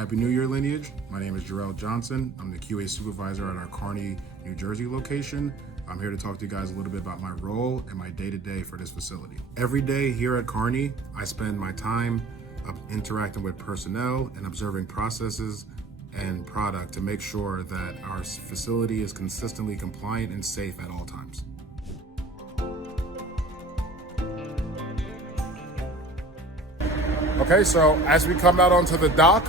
Happy New Year, Lineage. My name is Jarell Johnson. I'm the QA Supervisor at our Kearny, New Jersey location. I'm here to talk to you guys a little bit about my role and my day-to-day for this facility. Every day here at Kearny, I spend my time interacting with personnel and observing processes and product to make sure that our facility is consistently compliant and safe at all times. Okay, so as we come out onto the dock,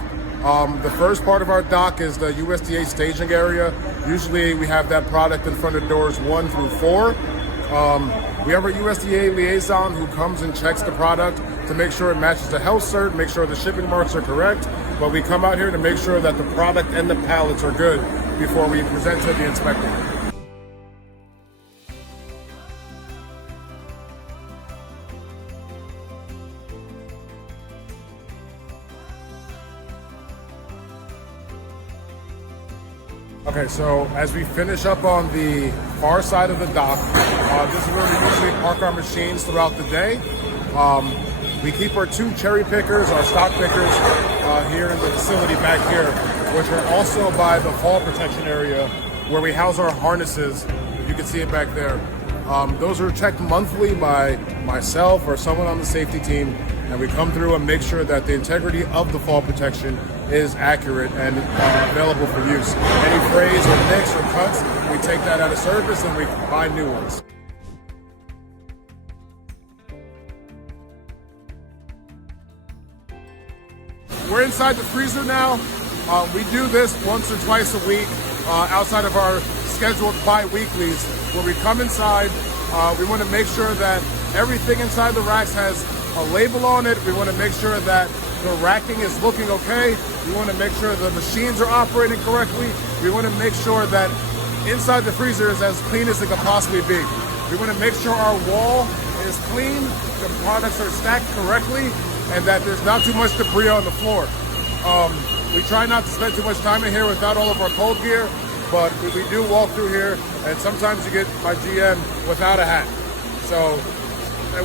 the first part of our dock is the USDA staging area. Usually we have that product in front of doors 1 through 4. We have a USDA liaison who comes and checks the product to make sure it matches the health cert, make sure the shipping marks are correct. But we come out here to make sure that the product and the pallets are good before we present to the inspector. Okay, so as we finish up on the far side of the dock, this is where we usually park our machines throughout the day. We keep our 2 cherry pickers, our stock pickers, here in the facility back here, which are also by the fall protection area where we house our harnesses. You can see it back there. Those are checked monthly by myself or someone on the safety team, and we come through and make sure that the integrity of the fall protection is accurate and available for use. Any frays or nicks or cuts, we take that out of service and we buy new ones. We're inside the freezer now. We do this once or twice a week outside of our scheduled bi-weeklies, where we come inside. We want to make sure that everything inside the racks has a label on it. We want to make sure that the racking is looking okay. We want to make sure the machines are operating correctly. We want to make sure that inside the freezer is as clean as it can possibly be. We want to make sure our wall is clean, the products are stacked correctly, and that there's not too much debris on the floor. We try not to spend too much time in here without all of our cold gear, but we do walk through here, and sometimes you get my GM without a hat. So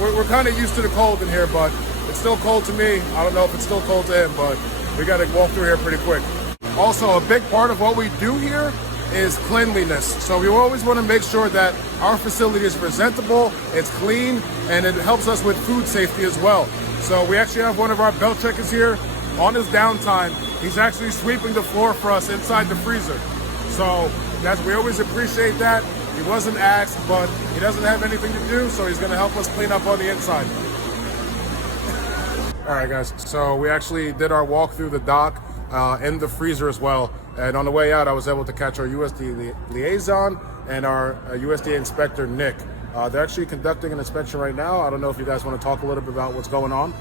we're kind of used to the cold in here, but it's still cold to me. I don't know if it's still cold to him, but we got to walk through here pretty quick. Also, a big part of what we do here is cleanliness. So we always want to make sure that our facility is presentable, it's clean, and it helps us with food safety as well. So we actually have one of our belt checkers here on his downtime. He's actually sweeping the floor for us inside the freezer. So we always appreciate that. He wasn't asked, but he doesn't have anything to do, so he's going to help us clean up on the inside. All right, guys, so we actually did our walk through the dock and the freezer as well. And on the way out, I was able to catch our USDA liaison and our USDA inspector, Nick. They're actually conducting an inspection right now. I don't know if you guys want to talk a little bit about what's going on.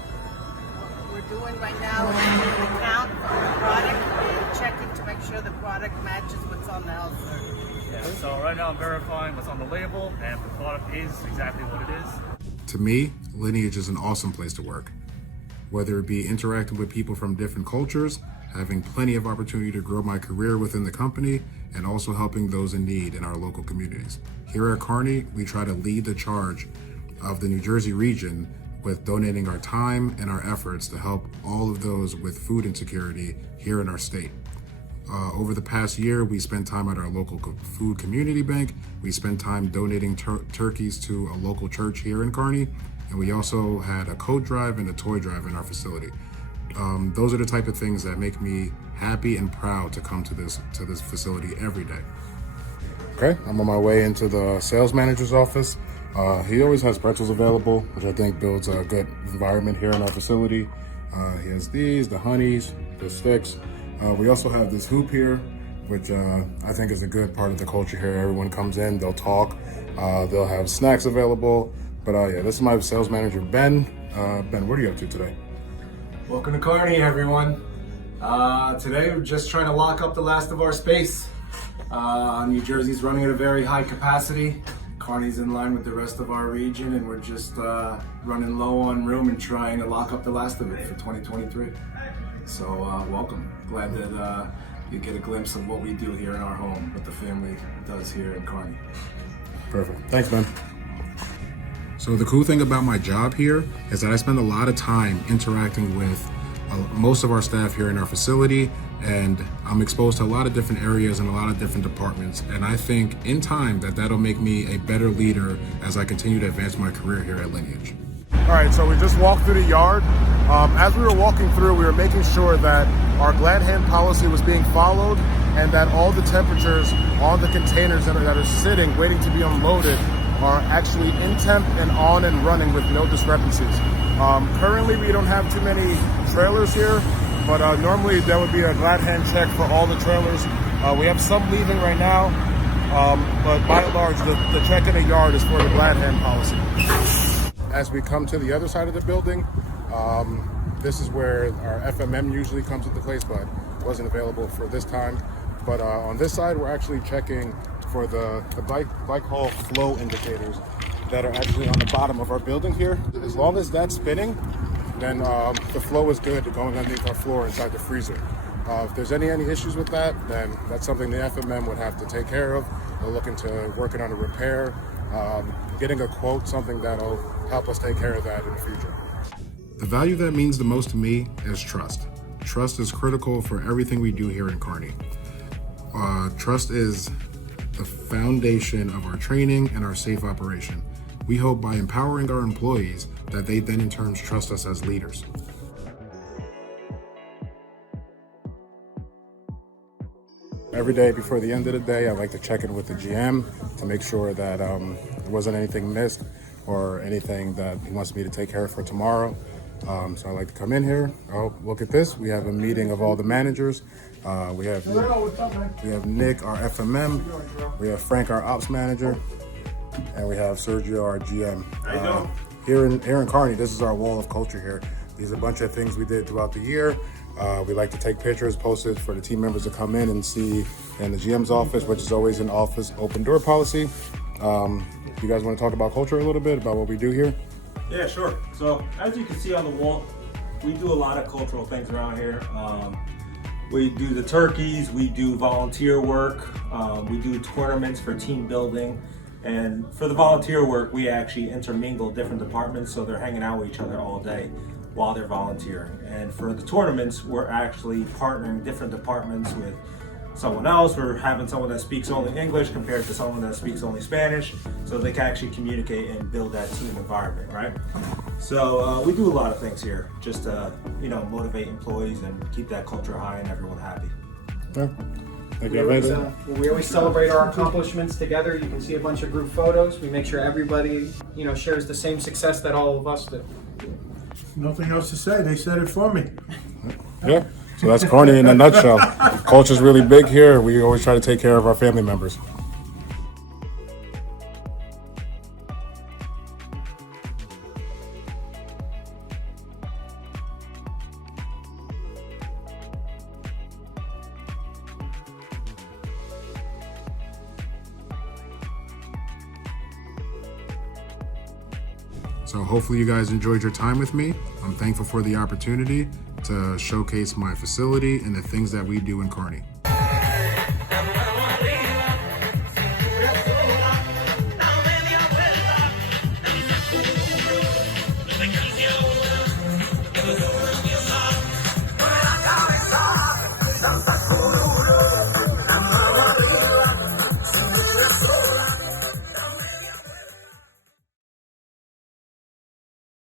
We're doing right now is doing an account for the product and checking to make sure the product matches what's on the health cert. Yeah, so right now I'm verifying what's on the label, and the product is exactly what it is. To me, Lineage is an awesome place to work. Whether it be interacting with people from different cultures, having plenty of opportunity to grow my career within the company, and also helping those in need in our local communities. Here at Kearny, we try to lead the charge of the New Jersey region with donating our time and our efforts to help all of those with food insecurity here in our state. Over the past year, we spent time at our local food community bank. We spent time donating turkeys to a local church here in Kearny. And we also had a coat drive and a toy drive in our facility. Those are the type of things that make me happy and proud to come to this facility every day. Okay, I'm on my way into the sales manager's office. He always has pretzels available, which I think builds a good environment here in our facility. He has these, the honeys, the sticks. We also have this hoop here, which I think is a good part of the culture here. Everyone comes in, they'll talk, they'll have snacks available. But yeah, this is my sales manager, Ben. Ben, what are you up to today? Welcome to Kearny, everyone. Today we're just trying to lock up the last of our space. New Jersey's running at a very high capacity. Kearny's in line with the rest of our region, and we're just running low on room and trying to lock up the last of it for 2023. So welcome. Glad that you get a glimpse of what we do here in our home, what the family does here in Kearny. Perfect. Thanks, Ben. So the cool thing about my job here is that I spend a lot of time interacting with most of our staff here in our facility, and I'm exposed to a lot of different areas and a lot of different departments. And I think in time that'll make me a better leader as I continue to advance my career here at Lineage. All right, so we just walked through the yard. As we were walking through, we were making sure that our glad hand policy was being followed and that all the temperatures on the containers that are sitting, waiting to be unloaded, are actually in temp and on and running with no discrepancies. Currently, we don't have too many trailers here, but normally there would be a glad hand check for all the trailers. We have some leaving right now, but by and large, the check in the yard is for the glad hand policy. As we come to the other side of the building, this is where our FMM usually comes into place, but wasn't available for this time. But on this side, we're actually checking for the bike haul flow indicators that are actually on the bottom of our building here. As long as that's spinning, then the flow is good going underneath our floor inside the freezer. If there's any issues with that, then that's something the FMM would have to take care of. They're looking to working on a repair, getting a quote, something that'll help us take care of that in the future. The value that means the most to me is trust. Trust is critical for everything we do here in Kearny. Trust is the foundation of our training and our safe operation. We hope by empowering our employees that they then in turn trust us as leaders. Every day before the end of the day, I like to check in with the GM to make sure that there wasn't anything missed or anything that he wants me to take care of for tomorrow. So I like to come in here. Oh, look at this. We have a meeting of all the managers. We have Nick, our FMM. We have Frank, our ops manager. And we have Sergio, our GM. Here in Kearny, this is our wall of culture here. These are a bunch of things we did throughout the year. We like to take pictures, post it for the team members to come in and see in the GM's office, which is always an office open door policy. You guys want to talk about culture a little bit, about what we do here? Yeah, sure. So as you can see on the wall, we do a lot of cultural things around here. We do the turkeys, we do volunteer work, we do tournaments for team building. And for the volunteer work, we actually intermingle different departments, so they're hanging out with each other all day while they're volunteering. And for the tournaments, we're actually partnering different departments with someone else. We're having someone that speaks only English compared to someone that speaks only Spanish, so they can actually communicate and build that team environment, right? So we do a lot of things here just to, motivate employees and keep that culture high and everyone happy. Yeah. We always celebrate our accomplishments together. You can see a bunch of group photos. We make sure everybody, shares the same success that all of us do. Nothing else to say. They said it for me. Yeah. So that's Kearny in a nutshell. Culture's really big here. We always try to take care of our family members. So hopefully you guys enjoyed your time with me. I'm thankful for the opportunity to showcase my facility and the things that we do in Kearny.